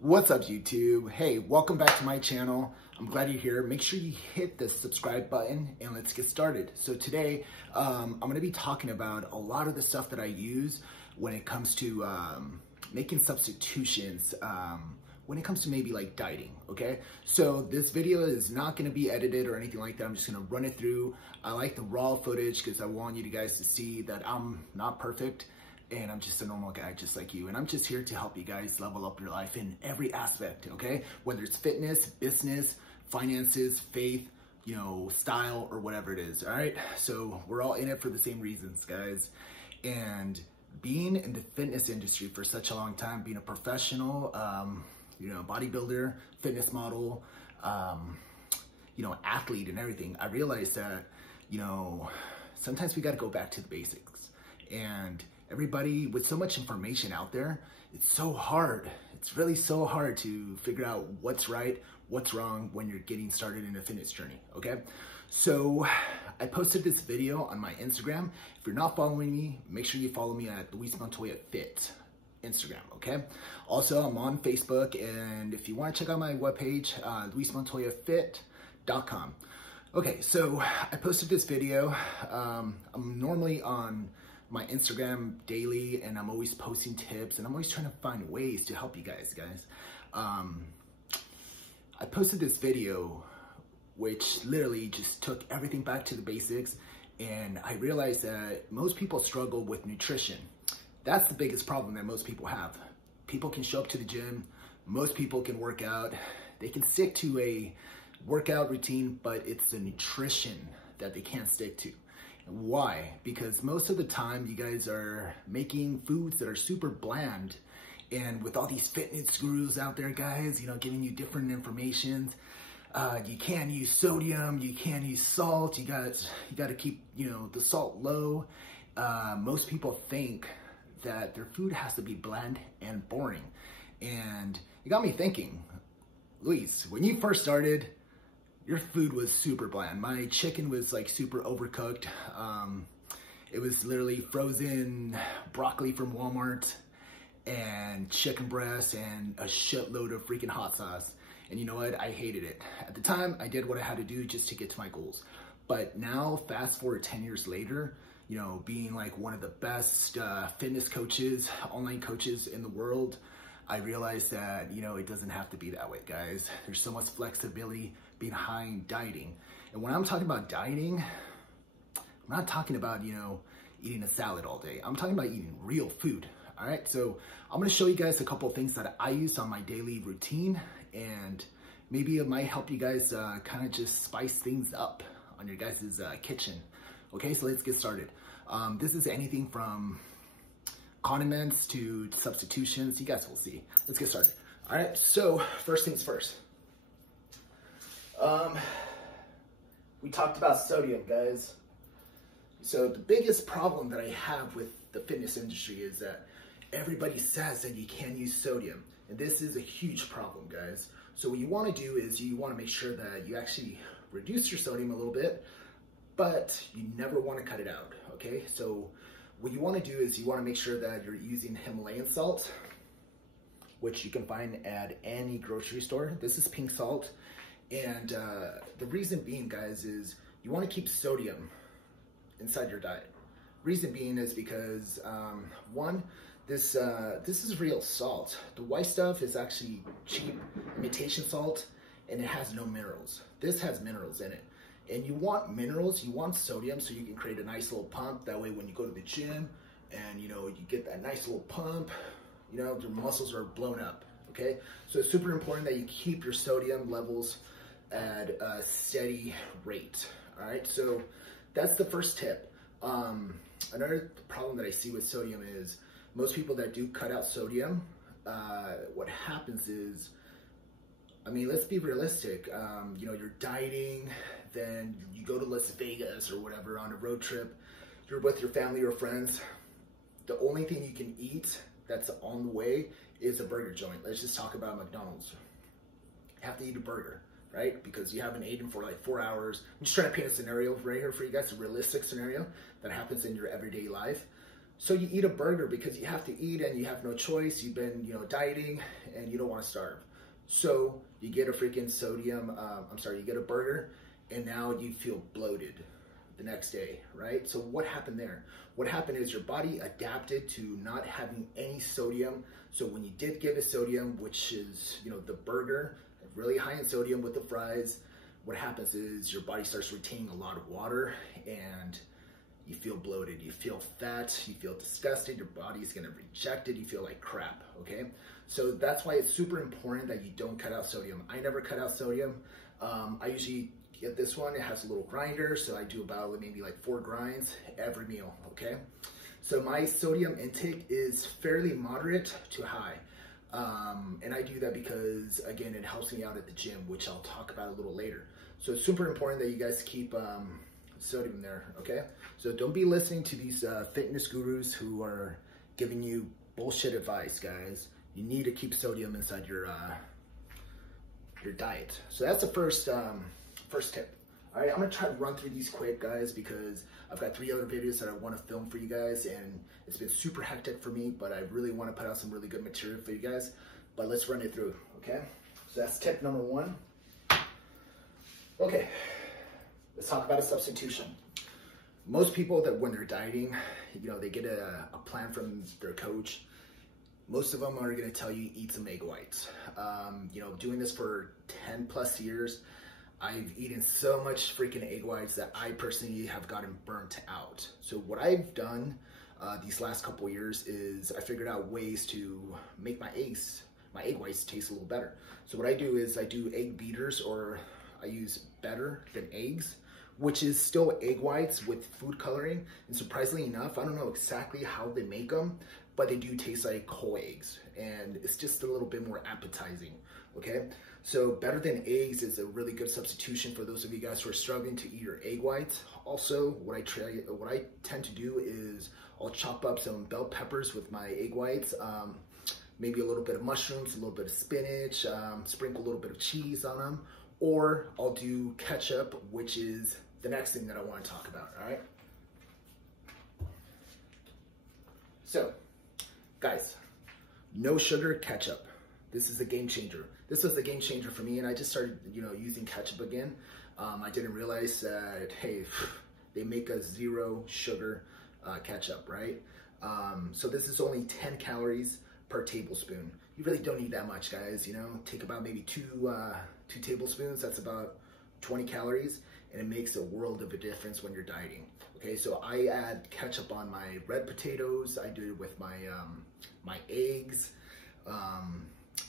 What's up, YouTube? Hey, welcome back to my channel. I'm glad you're here. Make sure you hit the subscribe button and let's get started. So today, I'm gonna be talking about a lot of the stuff that I use when it comes to making substitutions, when it comes to maybe like dieting, okay? So this video is not gonna be edited or anything like that. I'm just gonna run it through. I like the raw footage because I want you guys to see that I'm not perfect. And I'm just a normal guy just like you. And I'm just here to help you guys level up your life in every aspect, okay? Whether it's fitness, business, finances, faith, style, or whatever it is, all right? So we're all in it for the same reasons, guys. And being in the fitness industry for such a long time, being a professional, bodybuilder, fitness model, athlete and everything, I realized that, sometimes we got to go back to the basics. And everybody, with so much information out there, it's so hard. It's really so hard to figure out what's right, what's wrong when you're getting started in a fitness journey, okay? So I posted this video on my Instagram. If you're not following me, make sure you follow me at Luis Montoya Fit Instagram, okay? Also, I'm on Facebook, and if you want to check out my webpage, luismontoyafit.com. Okay, so I posted this video. I'm normally on my Instagram daily, and I'm always posting tips, and I'm always trying to find ways to help you guys. I posted this video which literally just took everything back to the basics, and I realized that most people struggle with nutrition. That's the biggest problem that most people have. People can show up to the gym, most people can work out, they can stick to a workout routine, but it's the nutrition that they can't stick to. Why? Because most of the time you guys are making foods that are super bland, and with all these fitness gurus out there, guys, giving you different information. You can't use sodium, you can't use salt, you got to keep, the salt low. Most people think that their food has to be bland and boring. And it got me thinking, Luis, when you first started, your food was super bland. My chicken was like super overcooked. It was literally frozen broccoli from Walmart and chicken breast and a shitload of freaking hot sauce. And you know what? I hated it. At the time, I did what I had to do just to get to my goals. But now, fast forward 10 years later, being like one of the best fitness coaches, online coaches in the world, I realized that, it doesn't have to be that way, guys. There's so much flexibility behind dieting. And when I'm talking about dieting, I'm not talking about, eating a salad all day. I'm talking about eating real food, all right? So I'm gonna show you guys a couple of things that I use on my daily routine, and maybe it might help you guys kind of just spice things up on your guys' kitchen. Okay, so let's get started. This is anything from condiments to substitutions. You guys will see. Let's get started. All right, so first things first. We talked about sodium, guys. So the biggest problem that I have with the fitness industry is that everybody says that you can't use sodium. And this is a huge problem, guys. So what you want to do is you want to make sure that you actually reduce your sodium a little bit, but you never want to cut it out, okay? So what you want to do is you want to make sure that you're using Himalayan salt, which you can find at any grocery store. This is pink salt. And the reason being, guys, is you want to keep sodium inside your diet. Reason being is because, one, this is real salt. The white stuff is actually cheap imitation salt, and it has no minerals. This has minerals in it. And you want minerals, you want sodium, so you can create a nice little pump. That way when you go to the gym and, you get that nice little pump, your muscles are blown up, okay? So it's super important that you keep your sodium levels at a steady rate, all right? So that's the first tip. Another problem that I see with sodium is most people that do cut out sodium, what happens is, let's be realistic. You're dieting, then you go to Las Vegas or whatever on a road trip, you're with your family or friends. The only thing you can eat that's on the way is a burger joint. Let's just talk about McDonald's. You have to eat a burger, right? Because you haven't eaten for like 4 hours. I'm just trying to paint a scenario right here for you guys, a realistic scenario that happens in your everyday life. So you eat a burger because you have to eat and you have no choice. You've been, dieting and you don't want to starve. So you get a freaking you get a burger and now you feel bloated the next day, right? So what happened there? What happened is your body adapted to not having any sodium. So when you did give it sodium, which is, the burger, really high in sodium with the fries, what happens is your body starts retaining a lot of water and you feel bloated, you feel fat, you feel disgusted, your body's gonna reject it, you feel like crap, okay? So that's why it's super important that you don't cut out sodium. I never cut out sodium. I usually get this one, it has a little grinder, so I do about maybe like 4 grinds every meal, okay? So my sodium intake is fairly moderate to high. And I do that because, again, it helps me out at the gym, which I'll talk about a little later. So it's super important that you guys keep sodium there, okay? So don't be listening to these fitness gurus who are giving you bullshit advice, guys. You need to keep sodium inside your diet. So that's the first tip. All right, I'm gonna try to run through these quick, guys, because I've got 3 other videos that I wanna film for you guys, and it's been super hectic for me, but I really wanna put out some really good material for you guys. But let's run it through, okay? So that's tip number 1. Okay, let's talk about a substitution. Most people that when they're dieting, they get a plan from their coach. Most of them are gonna tell you eat some egg whites. Doing this for 10 plus years, I've eaten so much freaking egg whites that I personally have gotten burnt out. So what I've done these last couple years is I figured out ways to make my egg whites taste a little better. So what I do is I do egg beaters, or I use better than eggs, which is still egg whites with food coloring. And surprisingly enough, I don't know exactly how they make them, but they do taste like whole eggs, and it's just a little bit more appetizing, okay? So better than eggs is a really good substitution for those of you guys who are struggling to eat your egg whites. Also, what I tend to do is I'll chop up some bell peppers with my egg whites, maybe a little bit of mushrooms, a little bit of spinach, sprinkle a little bit of cheese on them, or I'll do ketchup, which is the next thing that I want to talk about, all right? So, guys, no sugar ketchup. This is a game changer. This was a game changer for me, and I just started, using ketchup again. I didn't realize that, hey, they make a 0 sugar ketchup, right? So this is only 10 calories per tablespoon. You really don't need that much, guys. Take about maybe 2 tablespoons. That's about 20 calories, and it makes a world of a difference when you're dieting. Okay, so I add ketchup on my red potatoes. I do it with my my eggs,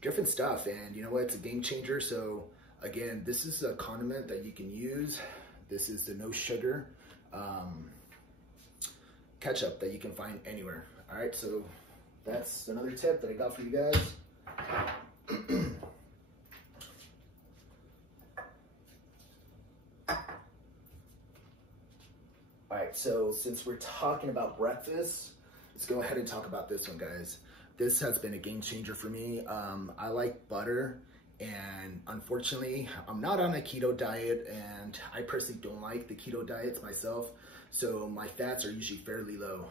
different stuff, and you know what? It's a game changer. So again, this is a condiment that you can use. This is the no sugar ketchup that you can find anywhere. All right, so that's another tip that I got for you guys. All right, so since we're talking about breakfast, let's go ahead and talk about this one, guys. This has been a game changer for me. I like butter, and unfortunately, I'm not on a keto diet, and I personally don't like the keto diets myself, so my fats are usually fairly low.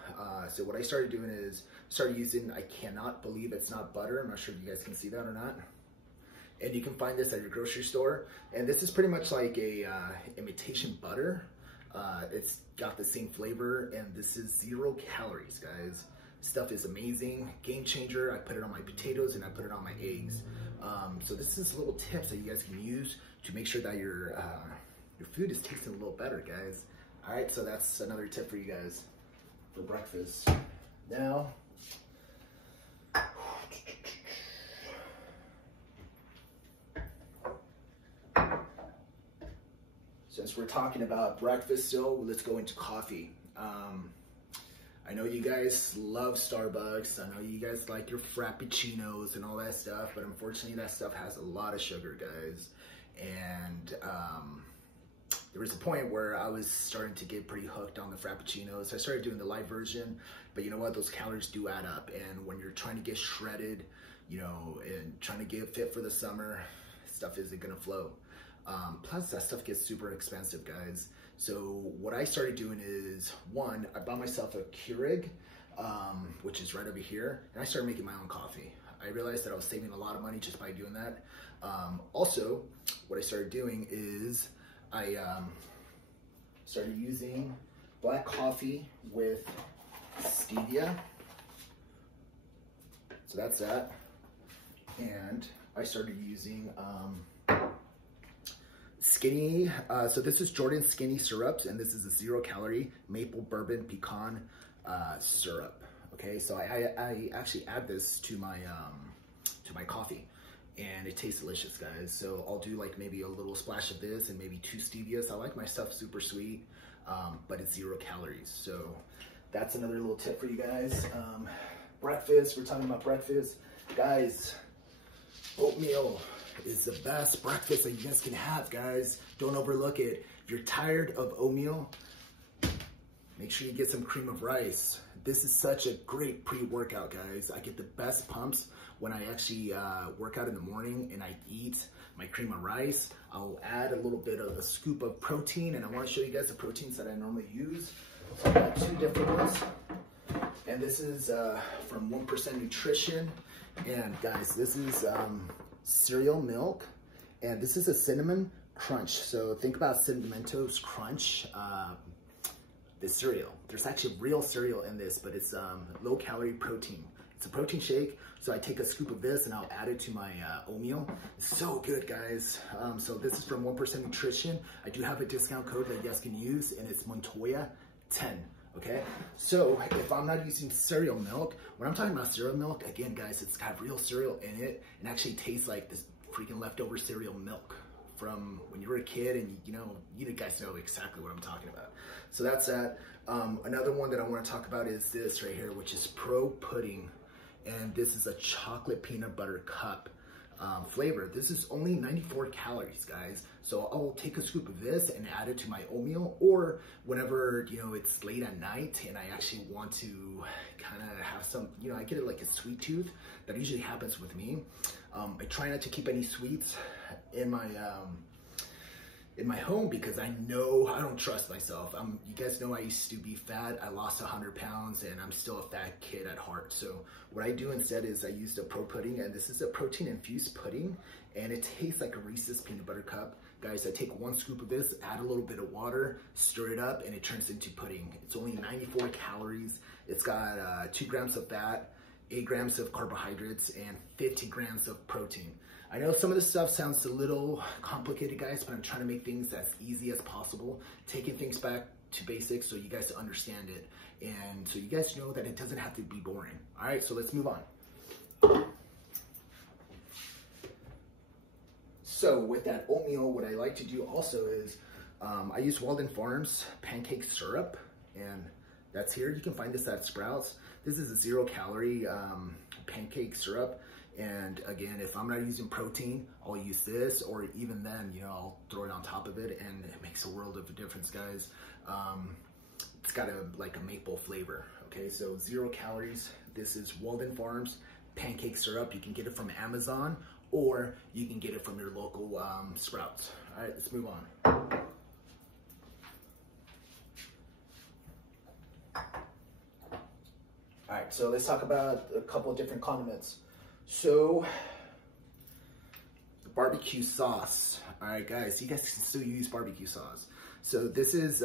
So what I started doing is started using, I cannot believe it's not butter. I'm not sure if you guys can see that or not. And you can find this at your grocery store. And this is pretty much like a imitation butter. It's got the same flavor, and this is 0 calories, guys. Stuff is amazing, game changer. I put it on my potatoes and I put it on my eggs. So this is little tips that you guys can use to make sure that your food is tasting a little better, guys. All right, so that's another tip for you guys for breakfast. Now, since we're talking about breakfast still, let's go into coffee. I know you guys love Starbucks. I know you guys like your Frappuccinos and all that stuff, but unfortunately that stuff has a lot of sugar, guys. And there was a point where I was starting to get pretty hooked on the Frappuccinos. I started doing the light version, but you know what? Those calories do add up. And when you're trying to get shredded, and trying to get fit for the summer, stuff isn't gonna flow. Plus that stuff gets super expensive, guys. So what I started doing is, one, I bought myself a Keurig. which is right over here, and I started making my own coffee. I realized that I was saving a lot of money just by doing that. Also, what I started doing is I started using black coffee with stevia. So that's that. And I started using Skinny. So this is Jordan Skinny syrups, and this is a 0-calorie maple bourbon pecan syrup. Okay, so I actually add this to my coffee, and it tastes delicious, guys. So I'll do like maybe a little splash of this and maybe 2 stevias. I like my stuff super sweet, but it's 0 calories. So that's another little tip for you guys. Breakfast, we're talking about breakfast. Guys, oatmeal is the best breakfast that you guys can have, guys. Don't overlook it. If you're tired of oatmeal, make sure you get some cream of rice. This is such a great pre-workout, guys. I get the best pumps when I actually work out in the morning and I eat my cream of rice. I'll add a little bit of a scoop of protein, and I want to show you guys the proteins that I normally use. So I got 2 different ones. And this is from 1% Nutrition. And guys, this is cereal milk. And this is a cinnamon crunch. So think about Cinnamon Toast Crunch, this cereal. There's actually real cereal in this, but it's low calorie protein. It's a protein shake. So I take a scoop of this and I'll add it to my oatmeal. It's so good, guys. So this is from 1% Nutrition. I do have a discount code that you guys can use, and it's Montoya 10. Okay, so if I'm not using cereal milk, when I'm talking about cereal milk, again, guys, it's got real cereal in it, and actually tastes like this freaking leftover cereal milk from when you were a kid, and you guys know exactly what I'm talking about. So that's that. Another one that I want to talk about is this right here, which is Pro Pudding, and this is a chocolate peanut butter cup flavor. This is only 94 calories, guys. So I'll take a scoop of this and add it to my oatmeal, or whenever, it's late at night and I actually want to kind of have some, I get it like a sweet tooth. That usually happens with me. I try not to keep any sweets in my home because I know I don't trust myself. You guys know I used to be fat. I lost 100 pounds and I'm still a fat kid at heart. So what I do instead is I use the Pro Pudding, and this is a protein infused pudding, and it tastes like a Reese's peanut butter cup. Guys, I take 1 scoop of this, add a little bit of water, stir it up, and it turns into pudding. It's only 94 calories. It's got 2 grams of fat, 8 grams of carbohydrates, and 50 grams of protein. I know some of this stuff sounds a little complicated, guys, but I'm trying to make things as easy as possible, taking things back to basics so you guys understand it, and so you guys know that it doesn't have to be boring. All right, so let's move on. So with that oatmeal, what I like to do also is I use Walden Farms pancake syrup, and that's here. You can find this at Sprouts. This is a 0-calorie pancake syrup. And again, if I'm not using protein, I'll use this, or even then, I'll throw it on top of it, and it makes a world of a difference, guys. It's got a maple flavor. Okay, so 0 calories. This is Walden Farms pancake syrup. You can get it from Amazon, or you can get it from your local Sprouts. All right, let's move on. All right, so let's talk about a couple of different condiments. So, barbecue sauce. All right, guys, you guys can still use barbecue sauce. So this is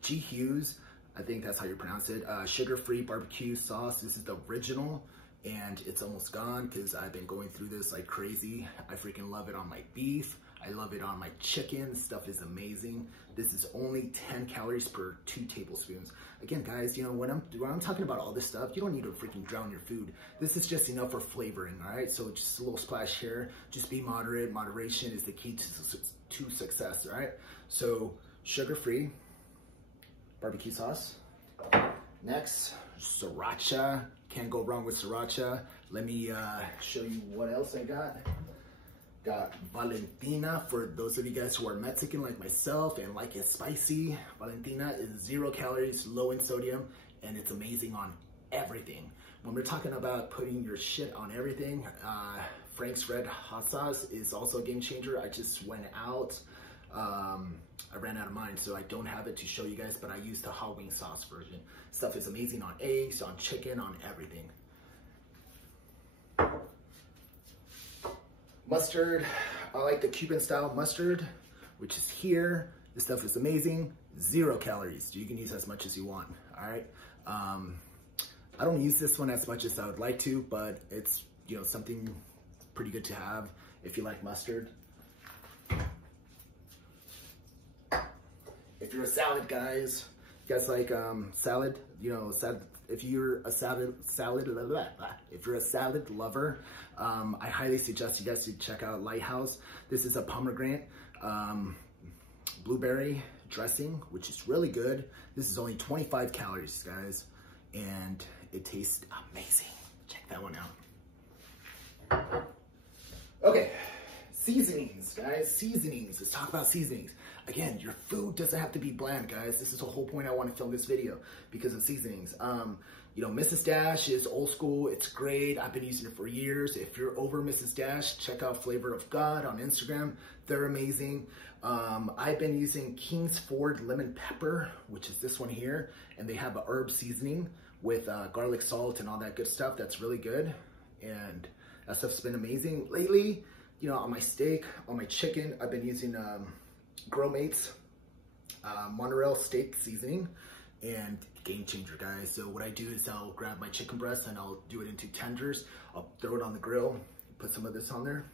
G. Hughes, I think that's how you pronounce it, sugar-free barbecue sauce. This is the original, and it's almost gone because I've been going through this like crazy. I freaking love it on my beef. I love it on my chicken. This stuff is amazing. This is only 10 calories per 2 tablespoons. Again, guys, when I'm talking about all this stuff, you don't need to freaking drown your food. This is just enough for flavoring, all right? So just a little splash here. Just be moderate. Moderation is the key to success, all right? So sugar-free barbecue sauce. Next, sriracha. Can't go wrong with sriracha. Let me show you what else I got. Got Valentina, for those of you guys who are Mexican like myself and like it spicy. Valentina is 0 calories, low in sodium, and it's amazing on everything. When we're talking about putting your shit on everything, Frank's Red Hot Sauce is also a game changer. I just went out I ran out of mine, so I don't have it to show you guys, but I used the hot wing sauce version. Stuff is amazing on eggs, on chicken, on everything. Mustard, I like the Cuban style mustard, which is here. This stuff is amazing. 0 calories. You can use as much as you want, all right? I don't use this one as much as I would like to, but it's, you know, something pretty good to have if you like mustard. If you're a salad guys, you guys like salad, you know, salad, if you're a salad lover, I highly suggest you guys to check out Lighthouse. This is a pomegranate blueberry dressing, which is really good. This is only 25 calories, guys, and it tastes amazing. Check that one out. Okay, seasonings, guys, seasonings. Let's talk about seasonings. Again, your food doesn't have to be bland, guys. This is the whole point I want to film this video, because of seasonings. You know, Mrs. Dash is old school. It's great. I've been using it for years. If you're over Mrs. Dash, check out Flavor of God on Instagram. They're amazing. I've been using Kingsford Lemon Pepper, which is this one here, and they have a herb seasoning with garlic salt and all that good stuff. That's really good, and that stuff's been amazing. Lately, you know, on my steak, on my chicken, I've been using Grill Mates mozzarella steak seasoning, and game changer, guys. So what I do is I'll grab my chicken breast and I'll do it into tenders. I'll throw it on the grill, put some of this on there.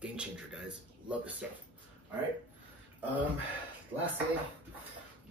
Game changer, guys. Love this stuff. All right. Lastly,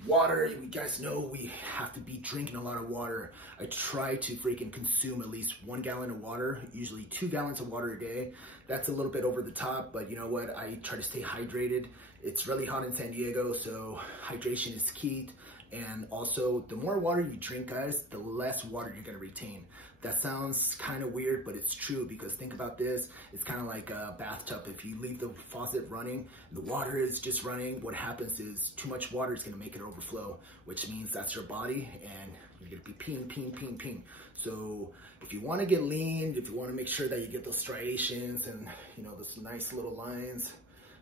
water. You guys know we have to be drinking a lot of water. I try to freaking consume at least 1 gallon of water, usually 2 gallons of water a day. That's a little bit over the top, but you know what? I try to stay hydrated. It's really hot in San Diego, so hydration is key. And also, the more water you drink, guys, the less water you're gonna retain. That sounds kind of weird, but it's true, because think about this. It's kind of like a bathtub. If you leave the faucet running, the water is just running, what happens is too much water is gonna make it overflow, which means that's your body, and you're gonna be peeing. So if you wanna get lean, if you wanna make sure that you get those striations and, you know, those nice little lines,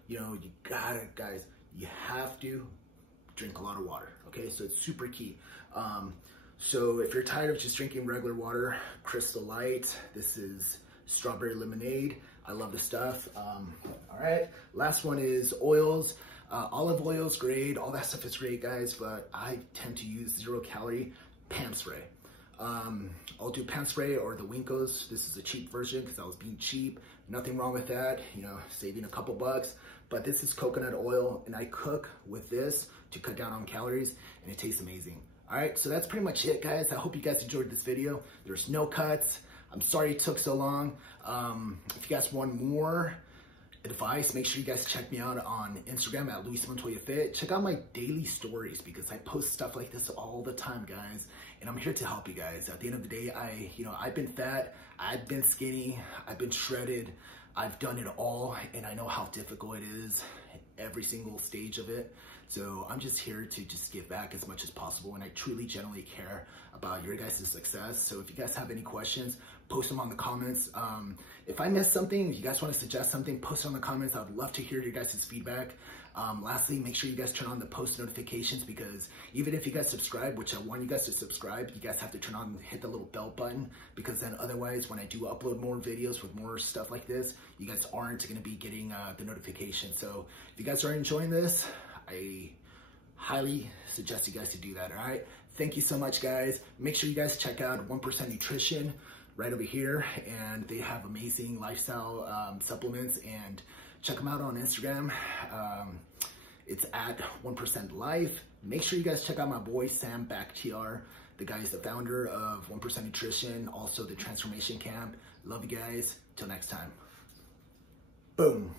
you know, you gotta, guys, you have to drink a lot of water, okay? So it's super key. So if you're tired of just drinking regular water, Crystal Light, this is strawberry lemonade. I love the stuff. All right, last one is oils. Olive oil is great, all that stuff is great, guys, but I tend to use 0 calorie pan spray. I'll do pan spray or the Winkos. This is a cheap version because I was being cheap. Nothing wrong with that, you know, saving a couple bucks. But this is coconut oil, and I cook with this to cut down on calories, and it tastes amazing. All right, so that's pretty much it, guys. I hope you guys enjoyed this video. There's no cuts. I'm sorry it took so long. If you guys want more advice, make sure you guys check me out on Instagram at Luis Montoya Fit. Check out my daily stories, because I post stuff like this all the time, guys, and I'm here to help you guys. At the end of the day, I've been fat, I've been skinny, I've been shredded, I've done it all, and I know how difficult it is, every single stage of it. So I'm just here to just give back as much as possible, and I truly, genuinely care about your guys' success. So if you guys have any questions, post them on the comments. If I missed something, if you guys want to suggest something, post it on the comments. I'd love to hear your guys' feedback. Lastly, make sure you guys turn on the post notifications, because even if you guys subscribe, which I want you guys to subscribe, you guys have to turn on, hit the little bell button, because then otherwise when I do upload more videos with more stuff like this, you guys aren't going to be getting the notification. So if you guys are enjoying this, I highly suggest you guys to do that. All right, thank you so much, guys. Make sure you guys check out 1% Nutrition right over here, and they have amazing lifestyle supplements, and check them out on Instagram. It's at 1% Life. Make sure you guys check out my boy Sam Bakhtiar. The guy is the founder of 1% Nutrition, also the Transformation Camp. Love you guys. Till next time. Boom.